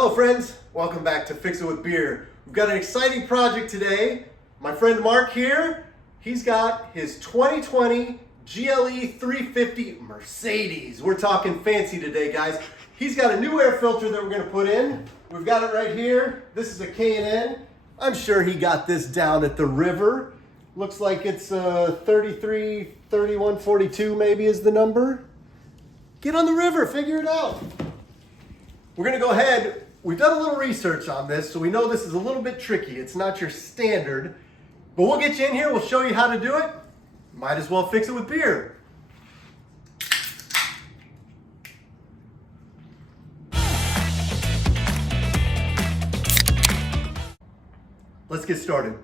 Hello friends, welcome back to Fix It With Beer. We've got an exciting project today. My friend Mark here, he's got his 2020 GLE 350 Mercedes. We're talking fancy today, guys. He's got a new air filter that we're gonna put in. We've got it right here. This is a K&N. I'm sure he got this down at the river. Looks like it's 33, 31, 42 maybe is the number. Get on the river, figure it out. We're gonna go ahead, we've done a little research on this, so we know this is a little bit tricky. It's not your standard, but we'll get you in here, we'll show you how to do it. Might as well fix it with beer. Let's get started.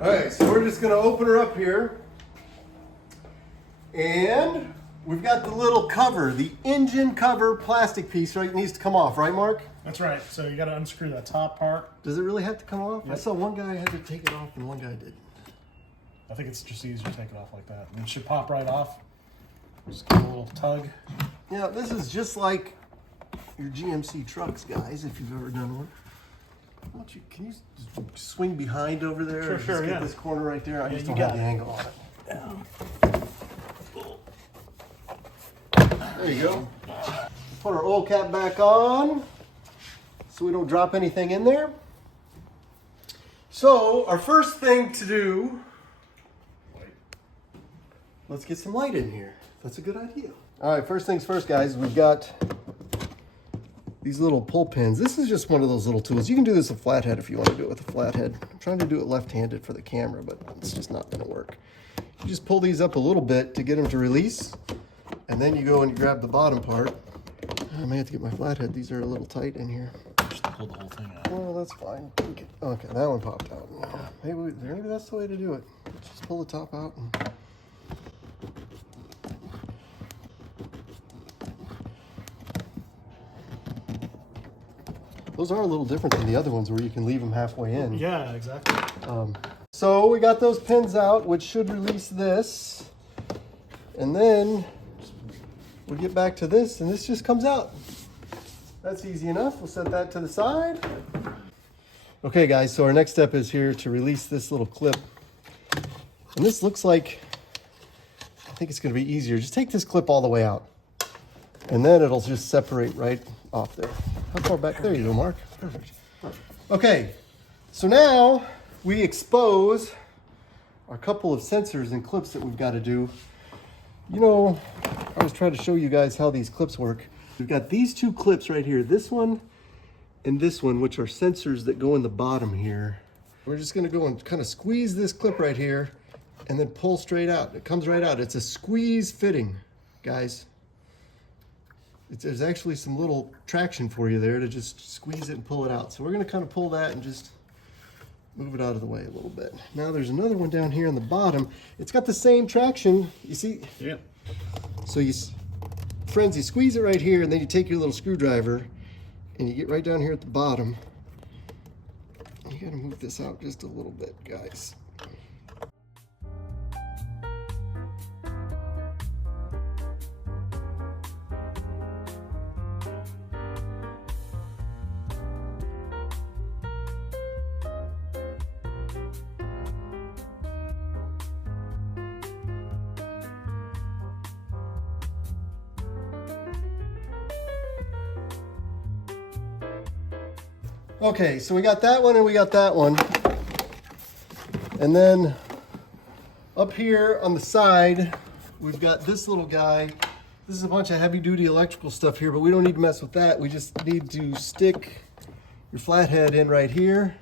All right, so we're just gonna open her up here. And we've got the little cover, the engine cover plastic piece, right? It needs to come off, right, Mark? That's right. So you got to unscrew that top part. Does it really have to come off? Yep. I saw one guy had to take it off and one guy did. I think it's just easier to take it off like that. And it should pop right off. Just give it a little tug. Yeah, this is just like your GMC trucks, guys, if you've ever done one. Why don't you, can you swing behind over there? Sure, or sure, just get yeah. this corner right there? I Yeah, just you don't have got the it. angle on it. There you go. Put our oil cap back on so we don't drop anything in there. So our first thing to do, let's get some light in here. That's a good idea. All right, first things first, guys, we've got these little pull pins. This is just one of those little tools. You can do this with a flathead if you want to do it with a flathead. I'm trying to do it left-handed for the camera, but it's just not going to work. You just pull these up a little bit to get them to release, and then you go and you grab the bottom part. I may have to get my flathead. These are a little tight in here. Just pull the whole thing out. Oh, that's fine. Okay, that one popped out. Maybe that's the way to do it. Just pull the top out. Those are a little different than the other ones where you can leave them halfway in. Yeah, exactly. So we got those pins out, which should release this. And then we'll get back to this, and this just comes out. That's easy enough. We'll set that to the side. Okay, guys, so our next step is here to release this little clip. And this looks like, I think it's going to be easier. Just take this clip all the way out. And then it'll just separate right off there. How far back? There you go, Mark. Perfect. Okay, so now we expose our couple of sensors and clips that we've got to do. You know, I was trying to show you guys how these clips work. We've got these two clips right here, this one and this one, which are sensors that go in the bottom here. We're just gonna go and kind of squeeze this clip right here and then pull straight out. It comes right out. It's a squeeze fitting, guys. There's actually some little traction for you there to just squeeze it and pull it out. So we're gonna kind of pull that and just move it out of the way a little bit. Now there's another one down here on the bottom. It's got the same traction, you see? Yeah. So you squeeze it right here, and then you take your little screwdriver and you get right down here at the bottom. You gotta move this out just a little bit, guys. Okay, so we got that one and we got that one. And then up here on the side, we've got this little guy. This is a bunch of heavy duty electrical stuff here, but we don't need to mess with that. We just need to stick your flathead in right here.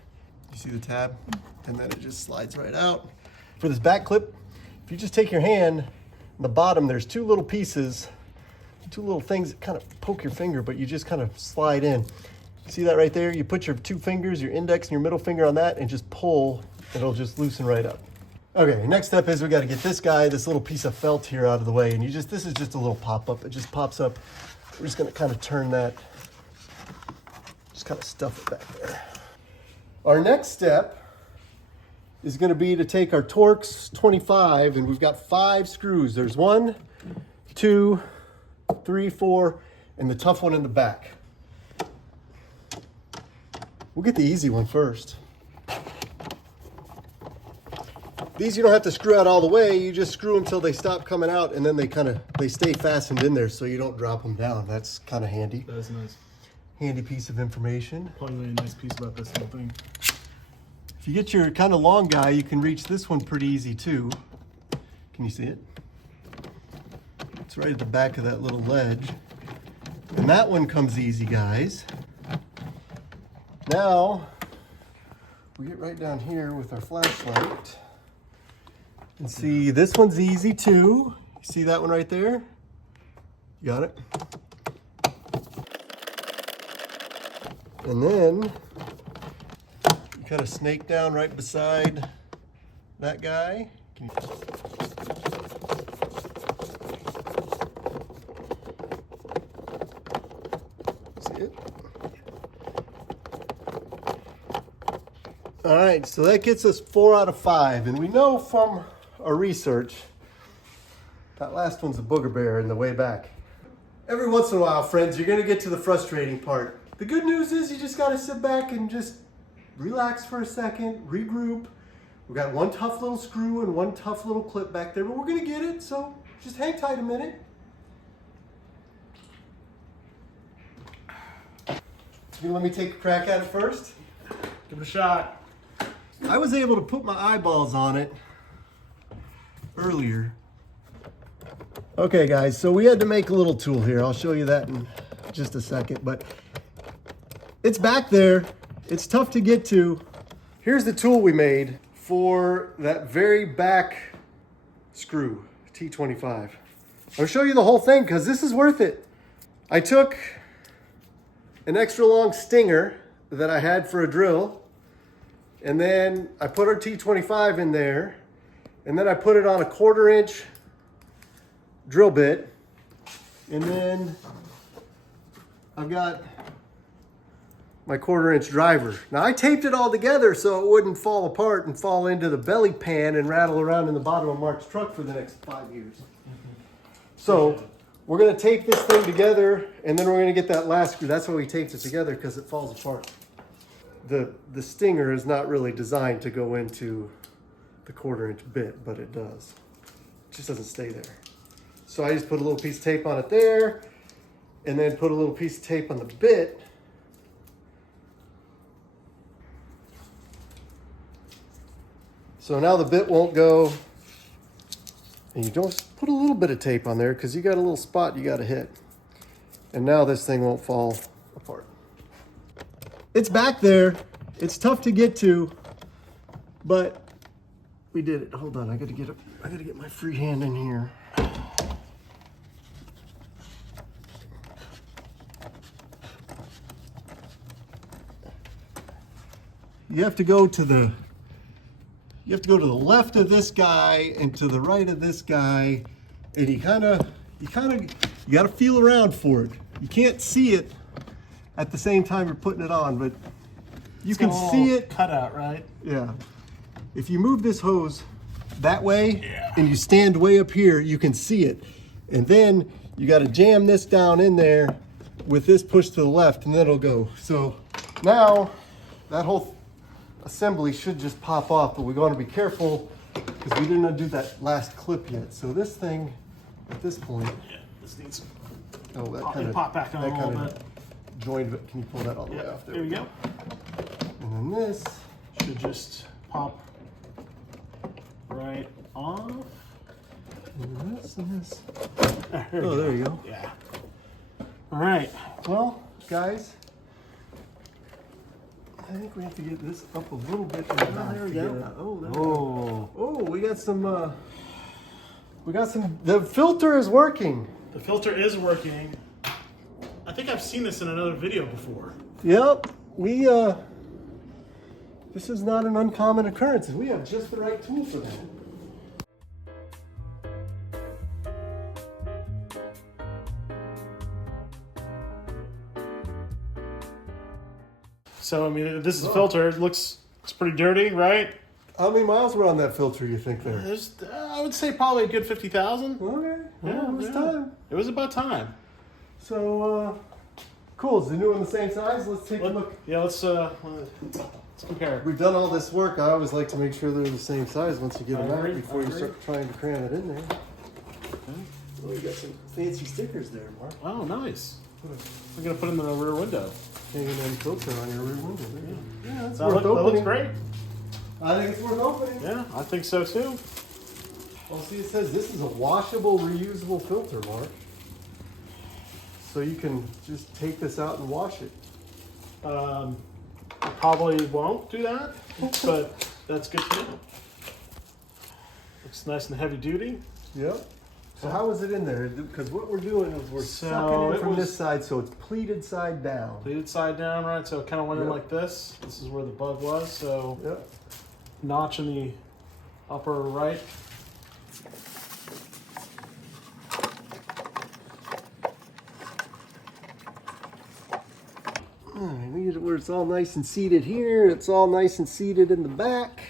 You see the tab? And then it just slides right out. For this back clip, if you just take your hand, in the bottom there's two little pieces, two little things that kind of poke your finger, but you just kind of slide in. See that right there? You put your two fingers, your index and your middle finger on that and just pull, it'll just loosen right up. Okay, next step is we got to get this guy, this little piece of felt here out of the way. And this is just a little pop-up. It just pops up. We're just going to kind of turn that, just kind of stuff it back there. Our next step is going to be to take our Torx 25, and we've got 5 screws. There's 1, 2, 3, 4, and the tough one in the back. We'll get the easy one first. These you don't have to screw out all the way. You just screw them until they stop coming out, and then they stay fastened in there so you don't drop them down. That's kind of handy. That's nice. Handy piece of information. Probably a nice piece about this whole thing. If you get your kind of long guy, you can reach this one pretty easy too. Can you see it? It's right at the back of that little ledge. And that one comes easy, guys. Now, we get right down here with our flashlight. And see, this one's easy too. You see that one right there? You got it? And then, you kind of snake down right beside that guy. Can you... See it? All right, so that gets us 4 out of 5. And we know from our research, that last one's a booger bear in the way back. Every once in a while, friends, you're gonna get to the frustrating part. The good news is you just gotta sit back and just relax for a second, regroup. We've got one tough little screw and one tough little clip back there, but we're gonna get it, so just hang tight a minute. You let me take a crack at it first? Give it a shot. I was able to put my eyeballs on it earlier. Okay guys, so we had to make a little tool here. I'll show you that in just a second, but it's back there. It's tough to get to. Here's the tool we made for that very back screw, T25. I'll show you the whole thing because this is worth it. I took an extra long stinger that I had for a drill, and then I put our T25 in there, and then I put it on a 1/4 inch drill bit, and then I've got my 1/4 inch driver. Now I taped it all together so it wouldn't fall apart and fall into the belly pan and rattle around in the bottom of Mark's truck for the next 5 years. So we're gonna tape this thing together, and then we're gonna get that last screw. That's why we taped it together, because it falls apart. The stinger is not really designed to go into the 1/4 inch bit, but it does. It just doesn't stay there. So I just put a little piece of tape on it there, and then put a little piece of tape on the bit. So now the bit won't go, and you don't put a little bit of tape on there because you got a little spot you got to hit. And now this thing won't fall apart. It's back there. It's tough to get to, but we did it. Hold on, I gotta get my free hand in here. You have to go to the left of this guy and to the right of this guy, and you gotta feel around for it. You can't see it at the same time you're putting it on, but you can see it. Cut out, right? Yeah. If you move this hose that way and you stand way up here, you can see it. And then you got to jam this down in there with this push to the left, and then it'll go. So now that whole assembly should just pop off, but we got to be careful because we didn't undo that last clip yet. So this thing at this point, This needs pop back on a little bit. Joined it. Can you pull that all the way off? There we go. And then this Should just pop right off. and this and this. Oh, there you go. Yeah. All right. Well, guys, I think we have to get this up a little bit. there we go. Oh, we got some. The filter is working. The filter is working. I think I've seen this in another video before. Yep, this is not an uncommon occurrence, and we have just the right tool for that. So, I mean, this is a filter. It looks pretty dirty, right? How many miles were on that filter, you think, there? There's, I would say probably a good 50,000. Okay, well, it was Yeah. time. It was about time. So, Cool. Is the new one the same size? Let's take a look. Yeah, let's compare. We've done all this work. I always like to make sure they're the same size once you get them out before you start trying to cram it in there. Okay. Well, you got some fancy stickers there, Mark. Oh, nice. I'm gonna put them in the rear window. Hanging in filter on your rear window. Yeah, that's That worth looks opening. great. I think it's worth opening. Yeah, I think so too. Well, see, it says this is a washable, reusable filter, Mark. So you can just take this out and wash it. I probably won't do that, but that's good to know. Looks nice and heavy duty. Yep. So how is it in there? Because what we're doing is we're So sucking it it from was- this side, so it's pleated side down. Pleated side down, right? So it kind of went in Yep. like this. This is where the bug was. So Yep. notch in the upper right. Alright, we get it where it's all nice and seated here. It's all nice and seated in the back.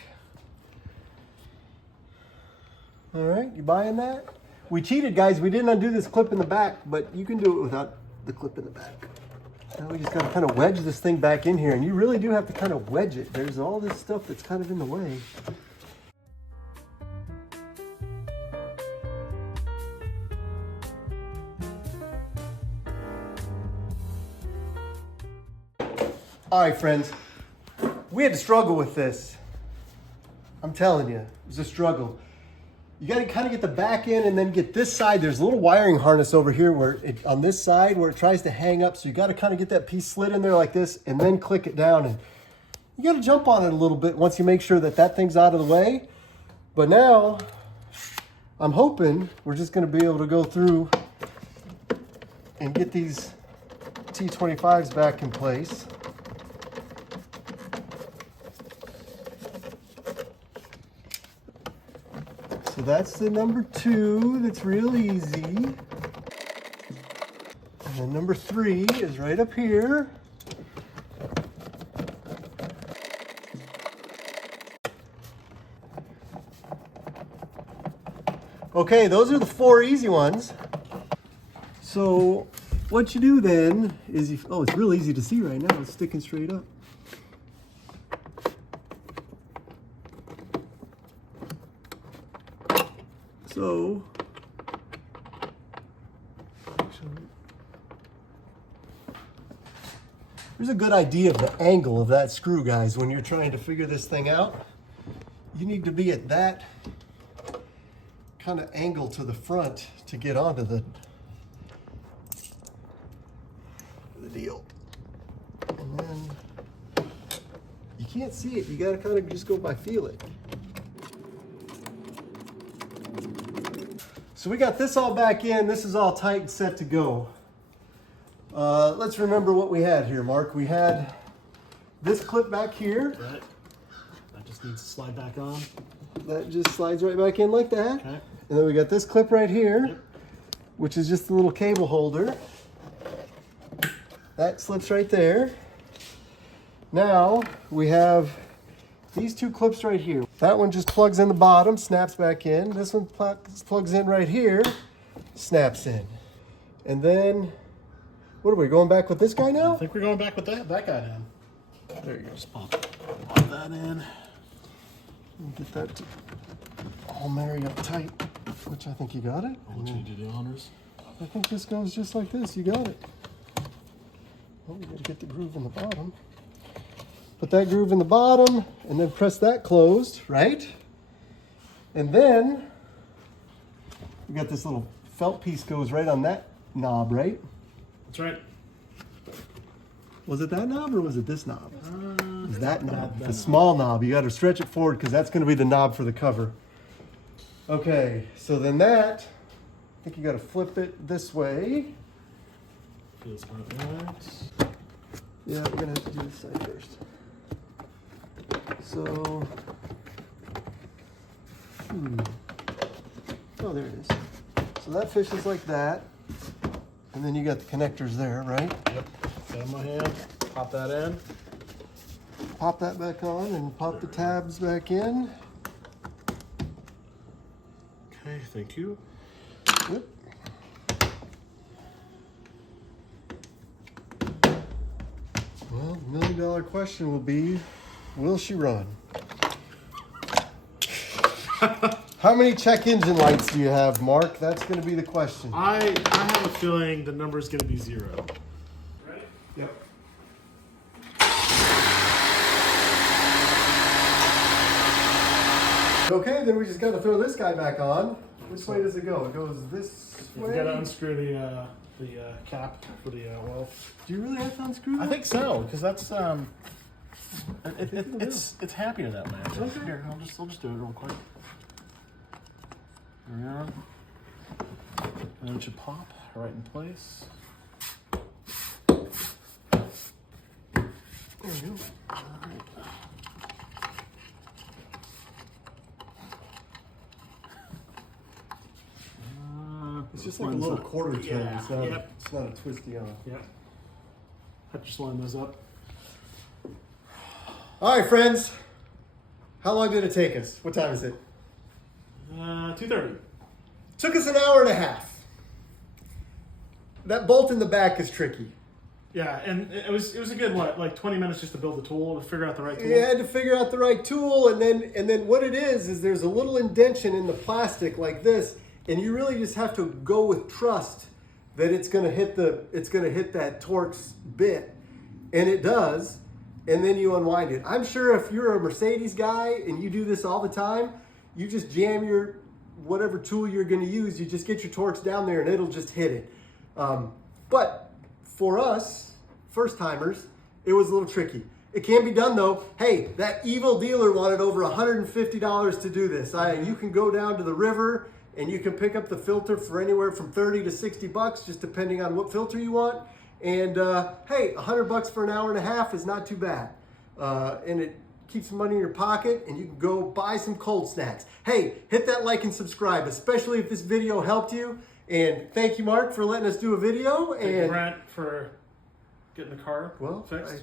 Alright, you buying that? We cheated, guys. We didn't undo this clip in the back, but you can do it without the clip in the back. Now we just got to kind of wedge this thing back in here, and you really do have to kind of wedge it. There's all this stuff that's kind of in the way. All right, friends, we had to struggle with this. I'm telling you, it was a struggle. You got to kind of get the back in and then get this side. There's a little wiring harness over here where it, on this side where it tries to hang up. So you got to kind of get that piece slid in there like this and then click it down. And you got to jump on it a little bit once you make sure that that thing's out of the way. But now I'm hoping we're just going to be able to go through and get these T25s back in place. So that's the number 2, that's real easy. And then number 3 is right up here. Okay, those are the 4 easy ones. So what you do then is, oh, it's real easy to see right now. It's sticking straight up. So, here's a good idea of the angle of that screw, guys. When you're trying to figure this thing out, you need to be at that kind of angle to the front to get onto the deal. And then you can't see it. You got to kind of just go by feel it. So we got this all back in. This is all tight and set to go. Let's remember what we had here, Mark. We had this clip back here. Right. That just needs to slide back on. That just slides right back in like that. Okay. And then we got this clip right here, Yep. which is just a little cable holder. That slips right there. Now we have these 2 clips right here. That one just plugs in the bottom, snaps back in. This one plugs in right here, snaps in. And then, what are we going back with this guy I now? think we're going back with that guy in. There you go. Just pop that in. Get that all married up tight, which I think you got it. I'll let you do the honors. I think this goes just like this. You got it. Oh, we gotta get the groove in the bottom. Put that groove in the bottom and then press that closed, right? And then we got this little felt piece goes right on that knob, right? That's right. Was it that knob or was it this knob? It was that knob, that the knob. small knob. You got to stretch it forward because that's going to be the knob for the cover. Okay, so then that, I think you got to flip it this way. Feels about right. Yeah, we're going to have to do this side first. So, oh, there it is. So that fishes like that. And then you got the connectors there, right? Yep. Got it in my hand. Pop that in. Pop that back on and pop the tabs back in. Okay, thank you. Yep. $50 question will be, will she run? How many check engine lights do you have, Mark? That's going to be the question. I have a feeling the number is going to be 0. Ready? Yep. Okay, then we just got to throw this guy back on. Which way does it go? It goes this way? We got to unscrew the cap for the oil. Do you really have to unscrew that? I think so, because that's it's happier that way. Okay. Here, I'll just do it real quick. There we are. And it should pop right in place. There we go. All right. It's just like a little quarter turn. Yeah. It's not, Yep. it's not a twisty on. Yep. I just line those up. All right, friends. How long did it take us? What time is it? 2:30. Took us an hour and a half. That bolt in the back is tricky. Yeah, and it was a good like 20 minutes just to build the tool, to figure out the right tool. You had to figure out the right tool, and then what it is there's a little indentation in the plastic like this, and you really just have to go with trust that it's gonna hit that Torx bit, and it does, and then you unwind it. I'm sure if you're a Mercedes guy and you do this all the time, you just jam your whatever tool you're gonna use, you just get your Torx down there and it'll just hit it. But for us, first timers, it was a little tricky. It can be done though. Hey, that evil dealer wanted over $150 to do this. You can go down to the river and you can pick up the filter for anywhere from 30 to 60 bucks, just depending on what filter you want. And hey, $100 for an hour and a half is not too bad. And it keeps some money in your pocket, and you can go buy some cold snacks. Hey, hit that like and subscribe, especially if this video helped you. And thank you, Mark, for letting us do a video. Thank you, Brent, for getting the car fixed.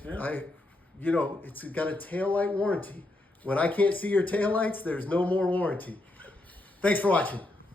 You know, it's got a taillight warranty. When I can't see your taillights, there's no more warranty. Thanks for watching.